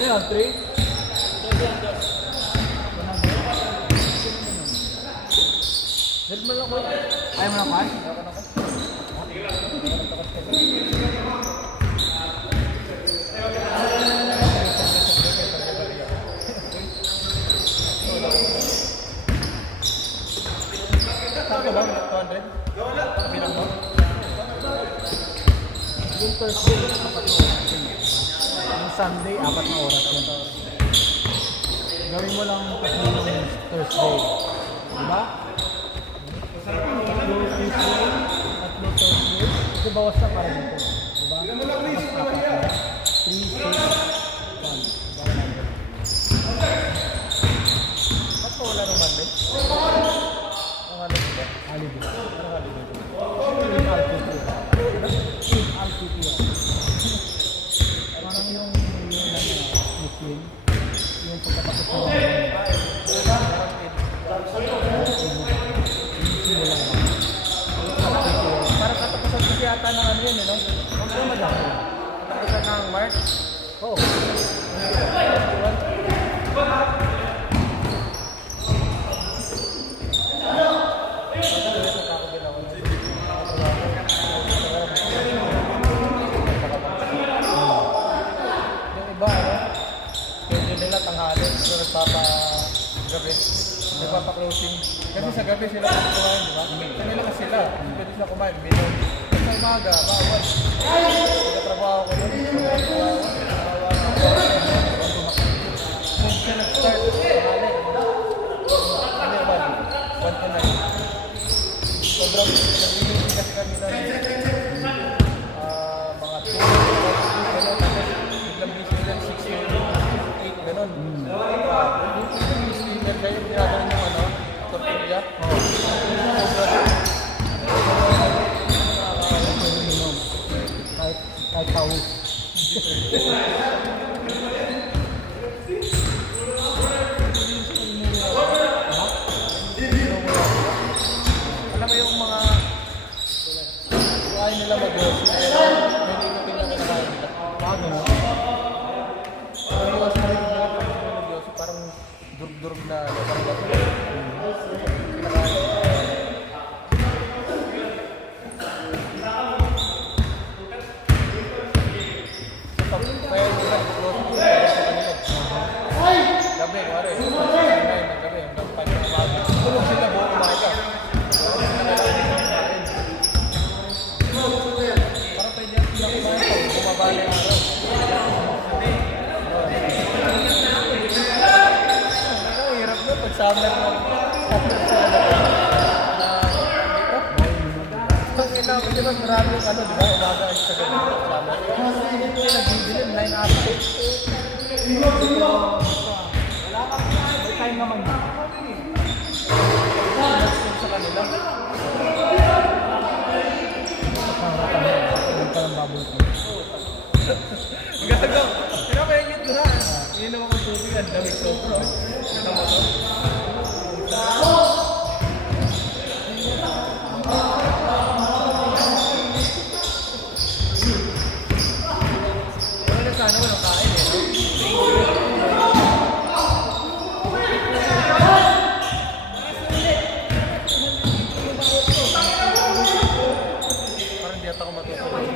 Ayun, 3. Head mo lang ko. Ayaw mo lang kain? Ayaw ko na ko. Saan ka ba? 200? Bilang mo? Yung Thursday, 4 na oras yun. Yung Sunday, 4 na oras yun. Gawin mo lang tatlong Thursday. Diba? Tatlo Tuesday, tatlo Thursday. Kasi bawas na para dito. Diba? Bawas na pa. 3, 6, 1. Diba? Ba't pa wala ng Monday? Ang halibi ba? Halibi. Anong halibi? Yung Alpiti. Yung Alpiti. Parang yung Muslim. Yung pagkatapos ng parang katapusan kasi yata ng ano yun, no? Huwag ko madami. Katapusan ng March? Oo. Yung iba, ano? Pwede nila tanghali, so nagpapa-gabi. Nagpapa-closing. Kasi sa gabi sila kumain, di ba? Kanila kasi sila. Pwede sila kumain. Bilang sa umaga, bawal. Nagkatrabaho ko nun. Kung siya nag-start, tanghali. Ano yung bali? 1 to 9. Sobrang nag-iisip kasi kami na mga 2, 3, gano'n. Biglang busy nila 6 to 8, gano'n. Kaya yung ginagawa yung ano, tortilla. Kahit paus. Alam mo yung mga kain nila mag-grocery. Hindi ko pinakakain nila. Paano mo? Parang durug-durug na parang bato. Kaya yung gabi, kuwari. Gabi, hanggang 5 na umaga. Tulog sila buong umaga. Parang pwede yan sila kumain pag bumabali ang araw. Pag summer mo, sila na pag ina, di ba marami yung ano, di ba? Umaga ay sa gabi sa summer. Hindi nagbibilin, 9 hours. May time naman yun. Sa kanila. Sa ng bubble tea. Gagaw! Pinapahingit ko na. Hindi naman kong tubig yan. Damig sobro. Ano mo to? Wala na sana walang kain eh. Parang di ata ako matutuloy.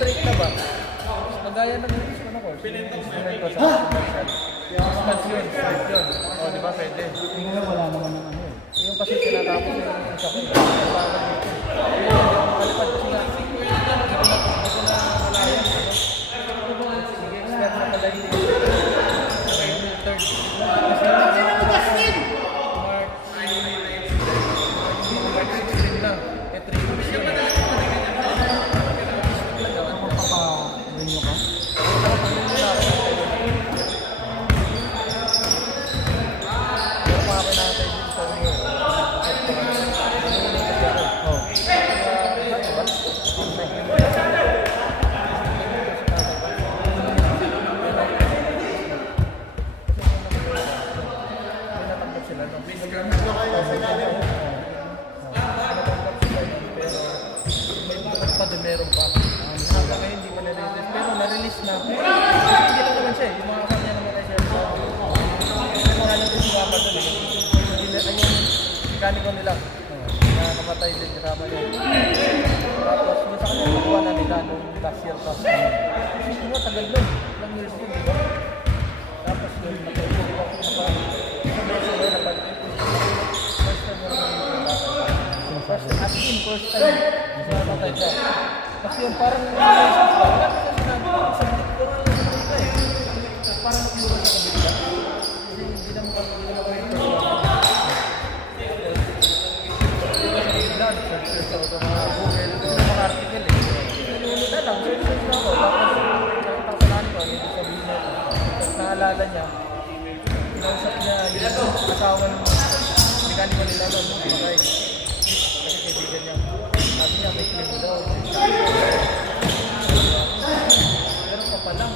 Straight na ba? Nagaya na ng ano ko. Pinintong ko sa commercial. Expansion, straight yun. O, di ba pwede? Tingnan na wala naman ng ano eh. Yung kasi tinatapos yung isa ko. Nagbagal dito. Kalipad kasi nga. Hindi ko na wala yan. Sige, expert na pala yun. Third. March 16 lang. Eh, 3 weeks yun. Magpapa-renew ka? Magpapa-renew na ako. Pero mga kinakatay din sa inyo. Renew kasi ako. meron pa. Hanggang ngayon hindi pa na-release. Pero na-release na. Hindi lang naman siya eh. Yung mga kanya naman ay siya. Yung mga lang din sumama doon eh. Yung mekaniko nila. Na kamatay din kasama niya. Tapos yung sa kanya nakuha na nila nung last year pa. Kasi nga tagal nun. Ilang years yun, di ba? Tapos yun, nakaupo ako sa sabay-sabay na balik. First time na as in, first time. Namatay siya. Kasi yung parang relations ba? Wala ka sinabi ko sa dito na yung dito eh. Parang nakiura sa kabila. Kasi hindi naman kami yung first one. Search sa mga Google, mga article eh. Yun na lang, search na ako. Tapos nakita ko ano yung sabihin na ito. Tapos naalala niya, kinausap niya yung asawa ng mekaniko nila nun, bumatay. Kasi kaibigan niya. Sabi niya, may claim daw. Pero pa pa lang.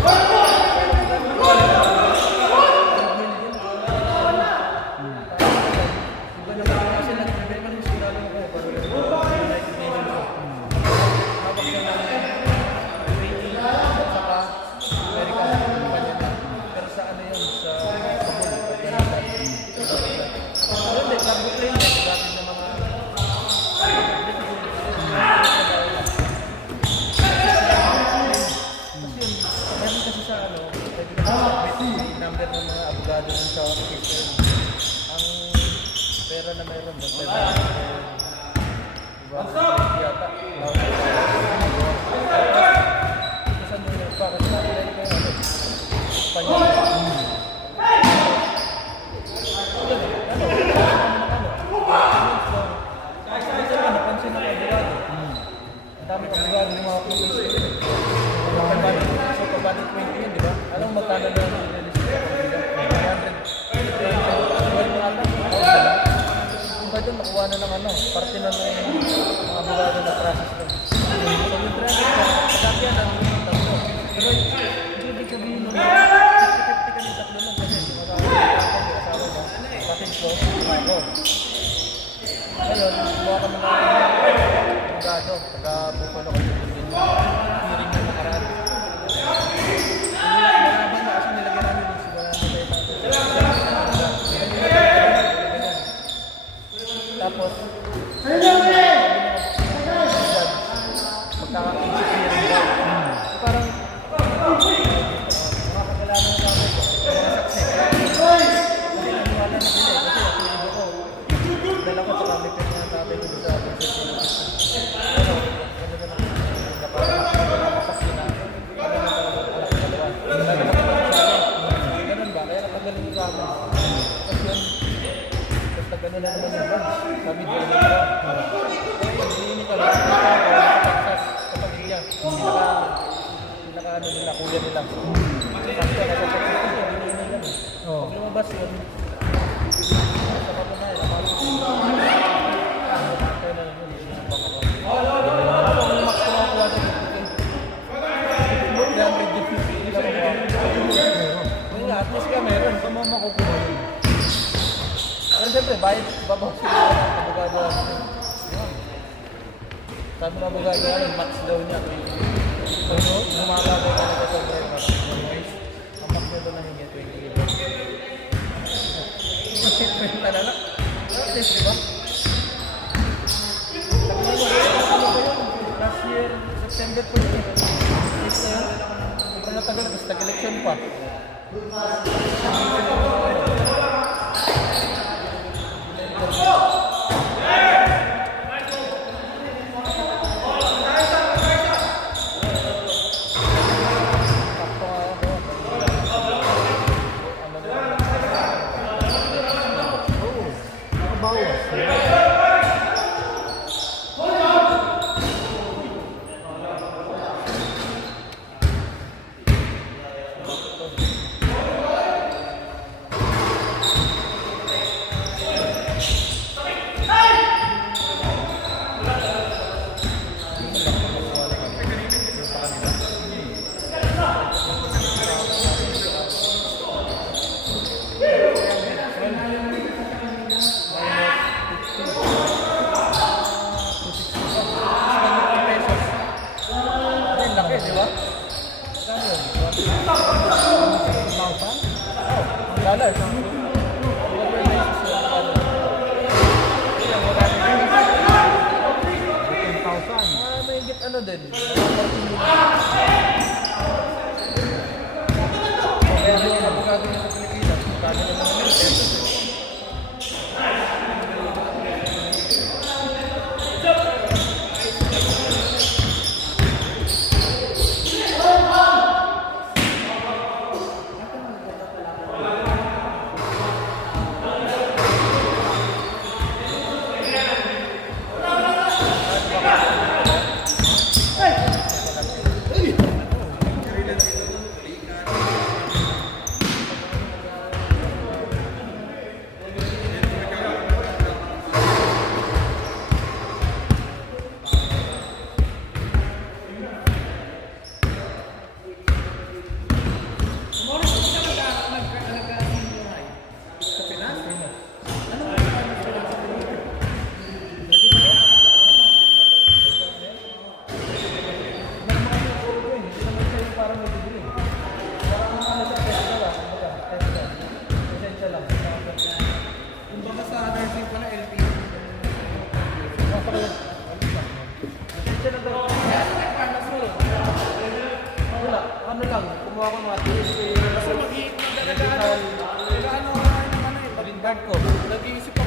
Number ng mga abogado ng sa case ang pera na mayroon doon diba yata kasi nung pa kasi natin ko ano ang dami ng abogado ng mga police so pabalik 20 yun diba alam mo magkano na doon makuha na ng ano, parte na ng mga abogado na process doon. So yung traffic na, pagkakyan ang tatlo. Pero hindi ibig sabihin nun, 50-50 kami tatlo nun kasi yung asawa niya, kapatid ko, ako. Ngayon, kumuha kami ng abogado, pagka-bupalo ko yung hearing na nakaraan. Hindi na kasi nilagyan namin yung sigurado tayo natin. Tapos, magkaka-engineering daw. Parang, mga kagalanan na kami, mga saksi. Kasi naniwala na sila eh. Kasi apelido ko. Dala ko sa kami pero natabi ko sa consulting system. Pero, ganda na lang. Parang saksi na. Ganun ba? Kaya nakagaling yung kami. Tapos yun, ganun na naman yung branch. Sabi din nila. Hindi ka lang. Nakapagsas sa pamilya. Pinaka-ano nila, kuya nila. Kasi nakapagsas nila. Hindi nila. Pag lumabas yun, sa kapanayan, nakapagod. Nakapagod na yun. Ako ang max ko makakuha doon. At least ka meron. Kung makukuha yun. Pero siyempre, bayad, babaw sila ng abogado. Sabi ng abogado, max daw niya. So, gumagagawa ka na sa driver. Ang max na doon na hingga 20. Kasi 20 na lang. At least, diba? Last year, September 20. Sobrang natagal, basta election pa. $1. May higit ano din. Kaya din yung abogado niya sa Pilipinas. Kaya din naman yung ano lang, kumuha ko mga TSP. Kasi mag-i-green card ko. Nag-iisip